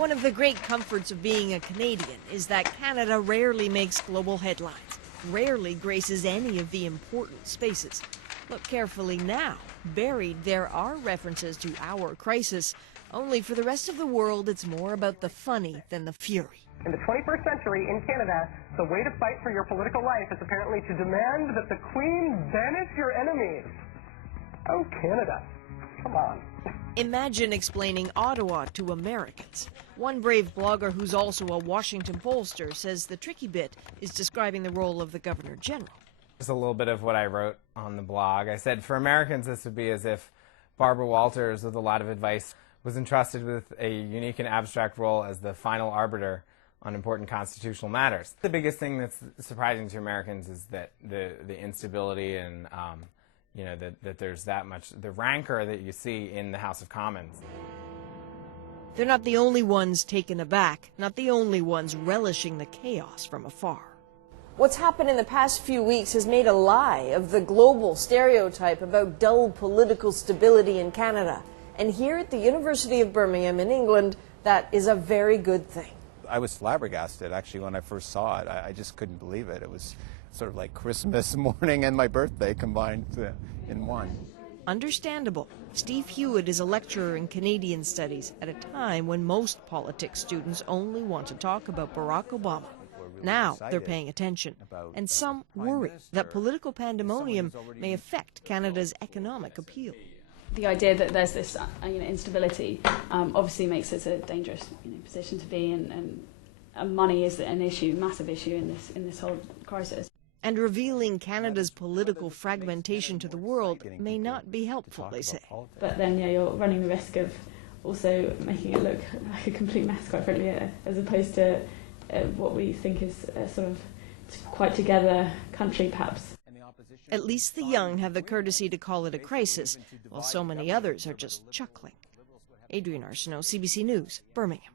One of the great comforts of being a Canadian is that Canada rarely makes global headlines, rarely graces any of the important spaces. Look carefully now. Buried there are references to our crisis. Only for the rest of the world, it's more about the funny than the fury. In the 21st century in Canada, the way to fight for your political life is apparently to demand that the Queen banish your enemies. Oh, Canada. Come on. Imagine explaining Ottawa to Americans. One brave blogger who's also a Washington pollster says the tricky bit is describing the role of the Governor General. Just a little bit of what I wrote on the blog. I said, for Americans, this would be as if Barbara Walters, with a lot of advice, was entrusted with a unique and abstract role as the final arbiter on important constitutional matters. The biggest thing that's surprising to Americans is that the instability and that there's that much, the rancor that you see in the House of Commons. They're not the only ones taken aback, not the only ones relishing the chaos from afar. What's happened in the past few weeks has made a lie of the global stereotype about dull political stability in Canada. And here at the University of Birmingham in England, that is a very good thing. I was flabbergasted, actually, when I first saw it. I just couldn't believe it. It was sort of like Christmas morning and my birthday combined in one. Understandable. Steve Hewitt is a lecturer in Canadian studies at a time when most politics students only want to talk about Barack Obama. Now they're paying attention, and some worry that political pandemonium may affect Canada's economic appeal. The idea that there's this instability obviously makes it a dangerous position to be in, and money is an issue, massive issue in this whole crisis. And revealing Canada's political fragmentation to the world may not be helpful, they say. But then you're running the risk of also making it look like a complete mess, quite frankly, as opposed to what we think is a sort of quite together country, perhaps. At least the young have the courtesy to call it a crisis, while so many others are just chuckling. Adrienne Arsenault, CBC News, Birmingham.